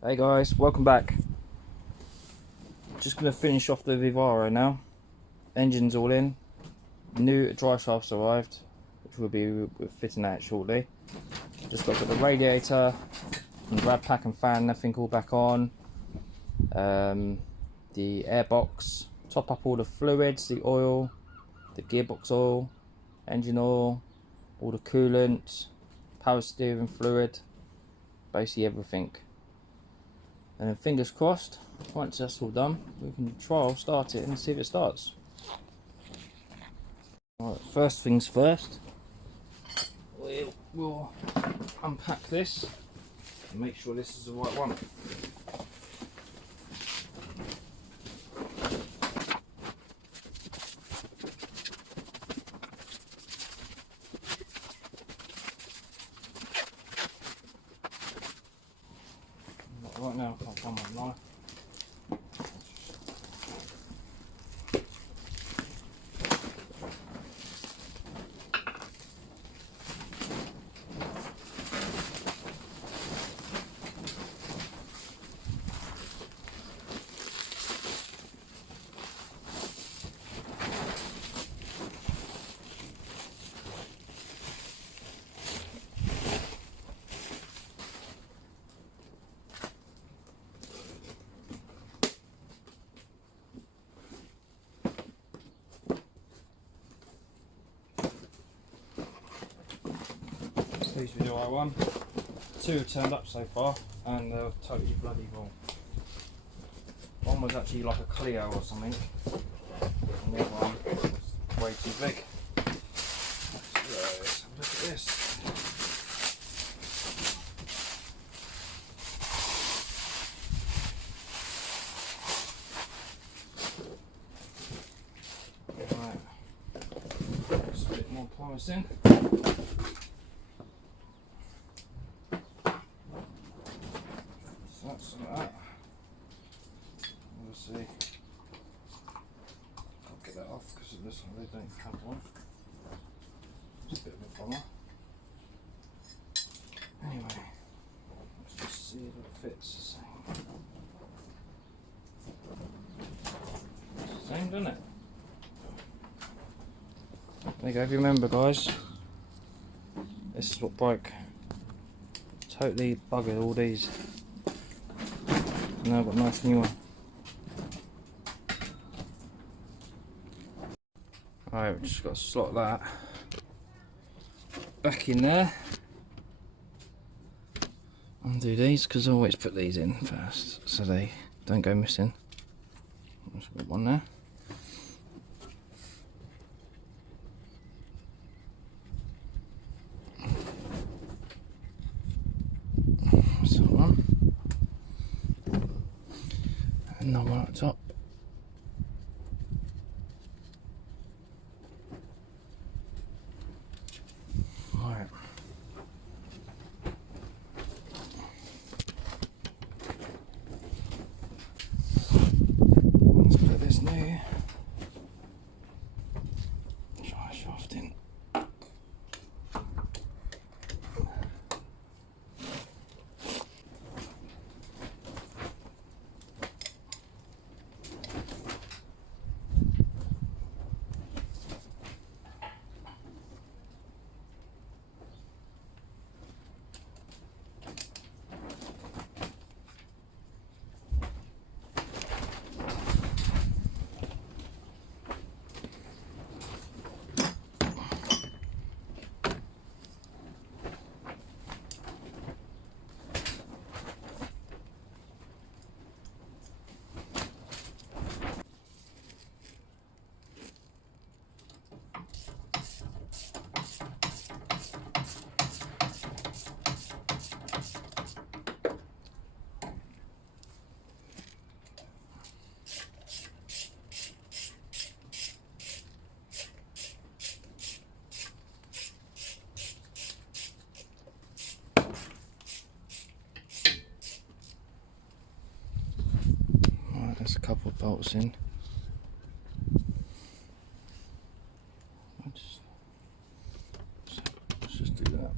Hey guys, welcome back. Just going to finish off the Vivaro now. Engine's all in. New drive shafts arrived, which we're fitting out shortly. Just got to put the radiator and grab pack and fan and everything all back on. The air box, top up all the fluids, the oil, the gearbox oil, engine oil, all the coolant, power steering fluid, basically everything. And then fingers crossed, once that's all done, we can start it and see if it starts. Alright, first things first, we'll unpack this and make sure this is the right one. Right now, I can't find my knife. Please be the right one. Two have turned up so far and they're totally bloody wrong. One was actually like a Clio or something, and the other one was way too big. Let's have a look at this. Right, it's a bit more promising. That's like that. We'll see. I'll get that off because of this one, they don't have one. It's a bit of a bummer. Anyway, let's just see if it fits the same. It's the same, doesn't it? There you go, if you remember guys, this is what broke. Totally buggered all these. Now I've got a nice new one. Alright, we've just got to slot that back in there. Undo these because I always put these in first so they don't go missing. Just put one there. So one. Another one at the top. Right. Let's put this new drive shaft in. There's a couple of bolts in. Let's just do that.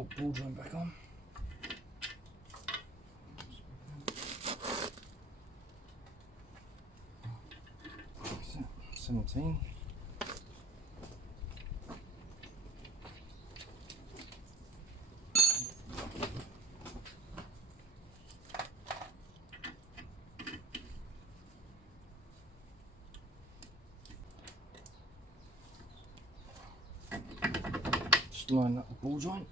old ball joint back on. 17. Just line up the ball joint.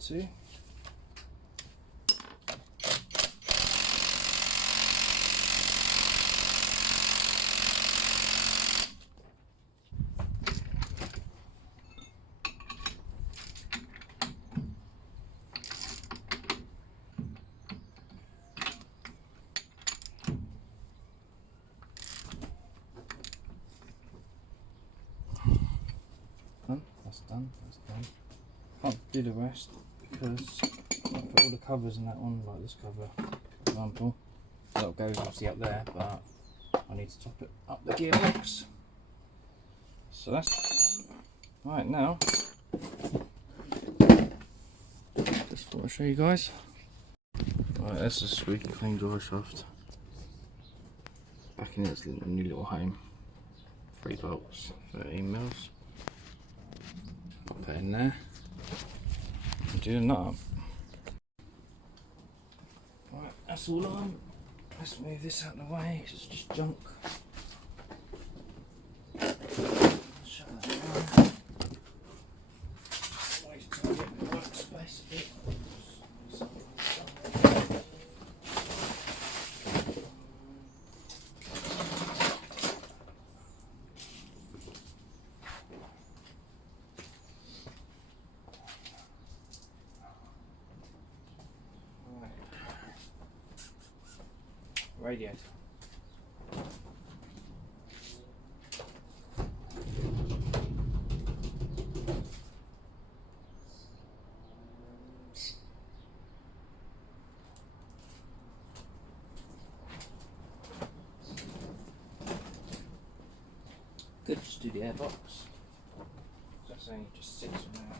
Two. That's done. Can't do the rest because I put all the covers in that one, like this cover, for example. That goes obviously up there, but I need to top it up the gearbox. So that's done. Right, now just thought I'd show you guys. Right, this is a squeaky clean drive shaft. Back in its new little home. 3 bolts, 13 mils. I'll put it in there. And do the nut up. Right, that's all on. Let's move this out of the way because it's just junk. Shut that down. Always try to get the workspace a bit. Radiator. Could just do the airbox. That's saying it just sits around.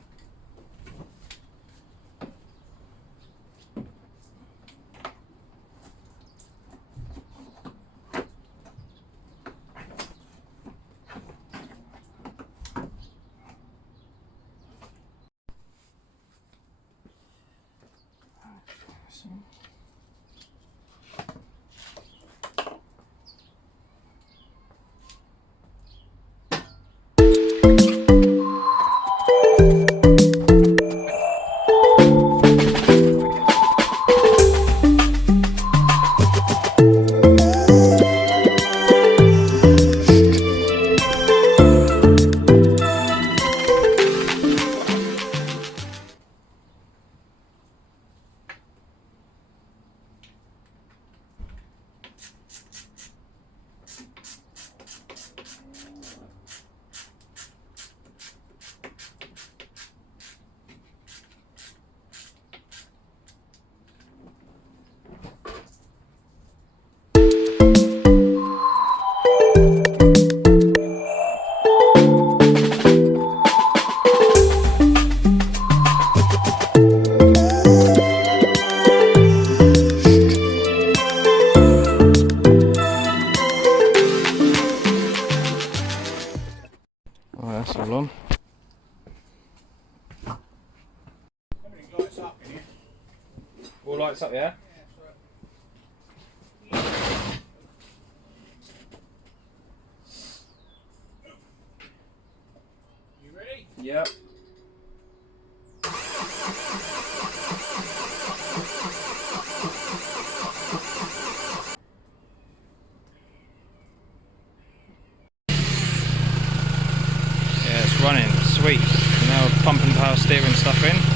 So Hold on. Everything lights up in here. All lights up, yeah? You ready? Yep. Yeah, it's running, sweet. Now pumping power steering stuff in.